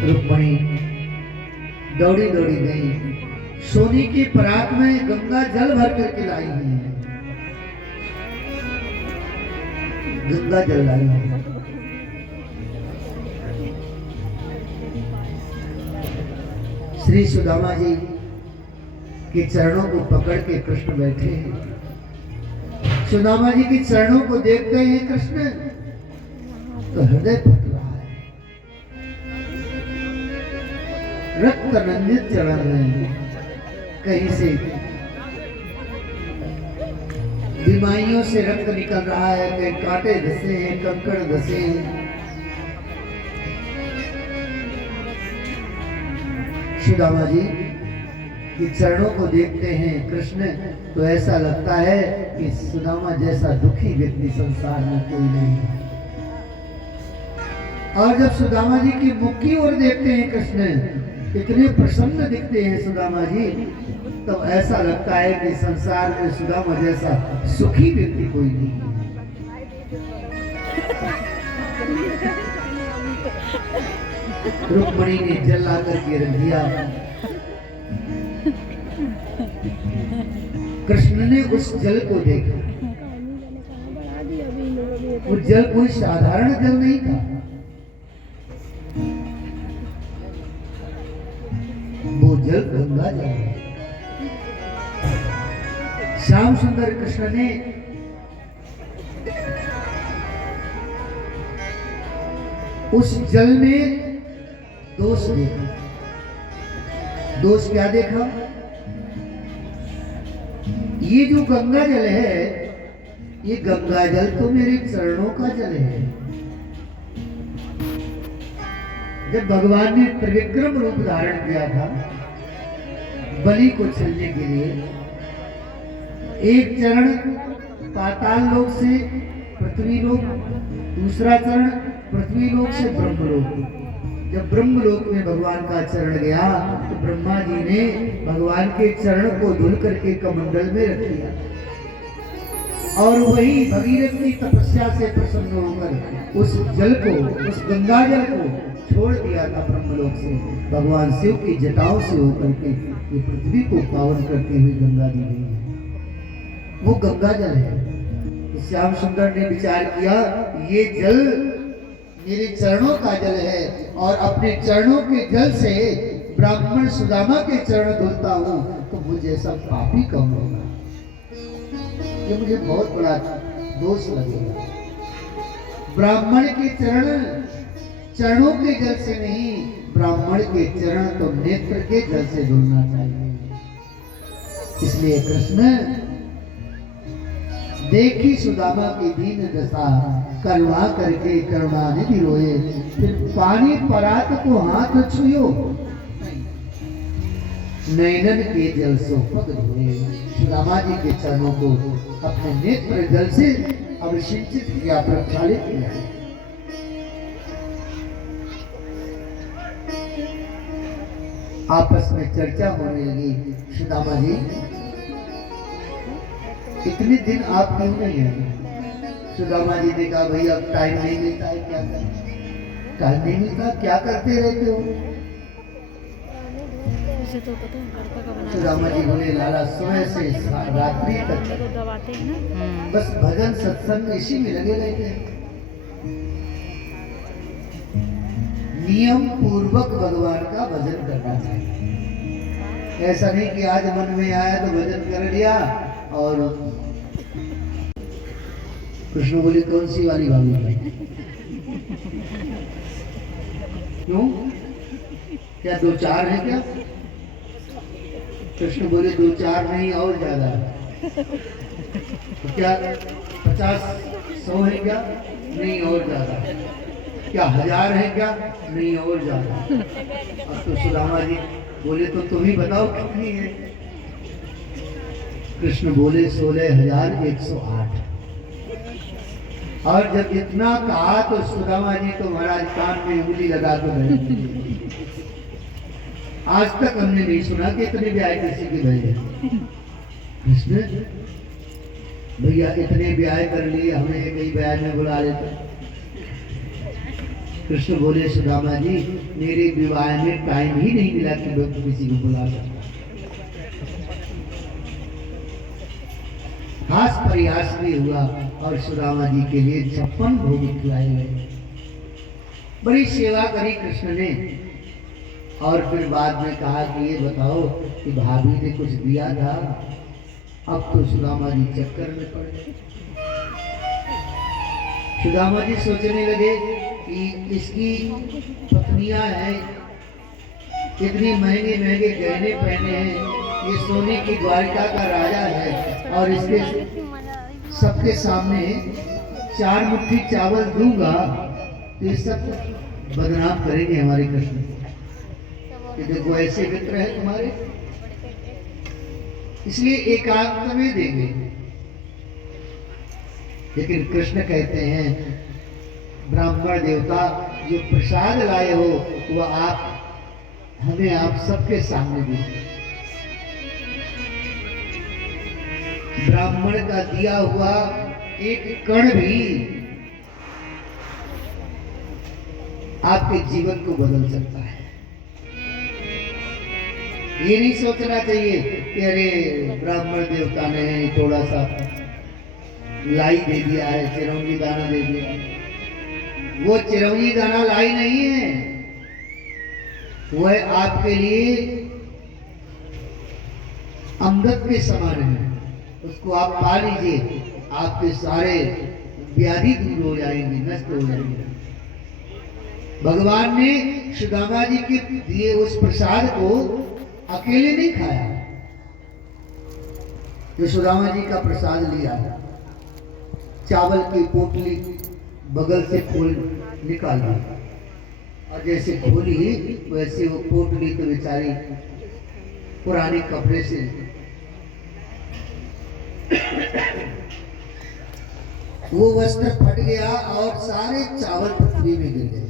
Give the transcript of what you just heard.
रुक्मणी दौड़ी दौड़ी गई, सोने की परात में गंगा जल भर करके लाई हुई है, गंगा जल लाई हुई है। श्री सुदामा जी के चरणों को पकड़ के कृष्ण बैठे हैं। सुदामा जी के चरणों को देखते हैं कृष्ण तो हृदय फट रहा है, रक्त रंजित चरण में कहीं से बीमारियों से रक्त निकल रहा है, कहीं कांटे धसे हैं, कंकड़ धसे हैं। सुदामा जी के चरणों को देखते हैं कृष्ण तो ऐसा लगता है कि सुदामा जैसा दुखी व्यक्ति संसार में कोई नहीं है। और जब सुदामा जी की मुख की ओर देखते हैं कृष्ण, इतने प्रसन्न दिखते हैं सुदामा जी, तो ऐसा लगता है कि संसार में सुदामा जैसा सुखी व्यक्ति कोई नहीं है। रुक्मणी ने जल ला करके रख दिया। कृष्ण ने उस जल को देखा, वो जल कोई साधारण जल नहीं था, वो जल गंगा जल है। श्याम सुंदर कृष्ण ने उस जल में दोष देखा। दोष क्या देखा? ये जो गंगा जल है, ये गंगा जल तो मेरे चरणों का जल है। जब भगवान ने त्रिविक्रम रूप धारण किया था बलि को छलने के लिए, एक चरण पाताल लोक से पृथ्वी लोक, दूसरा चरण पृथ्वी लोक से ब्रह्मलोक। जब ब्रह्मलोक में भगवान का चरण गया तो ब्रह्मा जी ने भगवान के चरण को धुल करके कमंडल में रख दिया, और वही भगीरथ की तपस्या से प्रसन्न होकर उस जल को, उस गंगा जल को छोड़ दिया था ब्रह्मलोक से। भगवान शिव की जटाओं से होकर के ये पृथ्वी को पावन करती हुई गंगा जी गई है, वो गंगा जल है। तो श्याम सुंदर ने विचार किया, ये जल मेरे चरणों का जल है, और अपने चरणों के जल से ब्राह्मण सुदामा के चरण धुलता हूं तो मुझे ऐसा पापी कौन होगा? ये मुझे बहुत बड़ा दोष लगेगा। ब्राह्मण के चरणों के जल से नहीं, ब्राह्मण के चरण तो नेत्र के जल से धुलना चाहिए। इसलिए कृष्ण देखी सुदामा की दीन दशा, करुणा करके करुणानिधि रोए, फिर पानी परात को हाथ छुयो, नैनन के जल सो पग धोए। सुदामा जी के चरणों को अपने नेत्र जल से अभिषिंचित किया, प्रक्षालित किया। आपस में चर्चा होने लगी, सुदामा जी इतने दिन आप क्यों नहीं आए? सुदामा जी ने कहा, भैया अब टाइम नहीं मिलता है, क्या करें? टाइम नहीं मिलता, क्या करते रहते हो? सुदामा जी बोले, लाला सुबह से रात्रि तक बस भजन सत्संग इसी में लगे रहते हैं। नियम पूर्वक भगवान का भजन करना चाहिए। ऐसा नहीं कि आज मन में आया तो भजन कर लिया। और कृष्ण बोले, कौन सी वाली भाभी? क्यों, क्या दो चार है क्या? कृष्ण बोले, दो चार नहीं और ज्यादा। तो क्या 50-100 है क्या? नहीं और ज्यादा। क्या 1000 है क्या? नहीं और ज्यादा। अब तो सुदामा जी बोले, तो तुम ही बताओ कितनी है? कृष्ण बोले, 16,108। और जब इतना कहा तो सुदामा जी तो महाराज कान में उंगली लगा के बैठे। आज तक हमने नहीं सुना कि इतने ब्याह किसी के भैया। कृष्ण भैया इतने ब्याह कर लिए, हमें कई ब्याह में बुला लेते। कृष्ण बोले सुदामा जी, मेरे विवाह में टाइम ही नहीं मिला कि मैं किसी को बुला सकता। हास प्रयास भी हुआ और सुदामा जी के लिए 56 भोग खिलाए गए। बड़ी सेवा करी कृष्ण ने। और फिर बाद में कहा कि ये बताओ कि भाभी ने कुछ दिया था। अब तो सुदामा जी चक्कर में पड़ गए। सुदामा जी सोचने लगे कि इसकी पत्नियां हैं, इतनी महंगे महंगे गहने पहने हैं, ये सोने की द्वारिका का राजा है और इसके सबके सामने 4 मुट्ठी चावल दूंगा तो ये सब बदनाम करेंगे हमारे कृष्ण कि देखो ऐसे मित्र है तुम्हारे, इसलिए एकांत में देंगे। लेकिन कृष्ण कहते हैं, ब्राह्मण देवता जो प्रसाद लाए हो वह हमें आप सबके सामने दीजिए। ब्राह्मण का दिया हुआ एक कण भी आपके जीवन को बदल सकता है। ये नहीं सोचना चाहिए कि अरे ब्राह्मण देवता ने थोड़ा सा लाई दे दिया है, चिरौंजी दाना दे दिया। वो चिरौंजी दाना लाई नहीं है, वह आपके लिए अमृत के समान है। उसको आप पा लीजिए, आपके सारे व्याधि दूर हो जाएंगे, नष्ट हो जाएंगे। भगवान ने सुदामा जी के दिए उस प्रसाद को अकेले नहीं खाया। जो सुदामा जी का प्रसाद लिया, चावल की पोटली बगल से खोल निकाली और जैसे खोली वैसे वो पोटली तो बेचारी पुराने कपड़े से वो वस्त्र फट गया और सारे चावल पृथ्वी में गिर गए।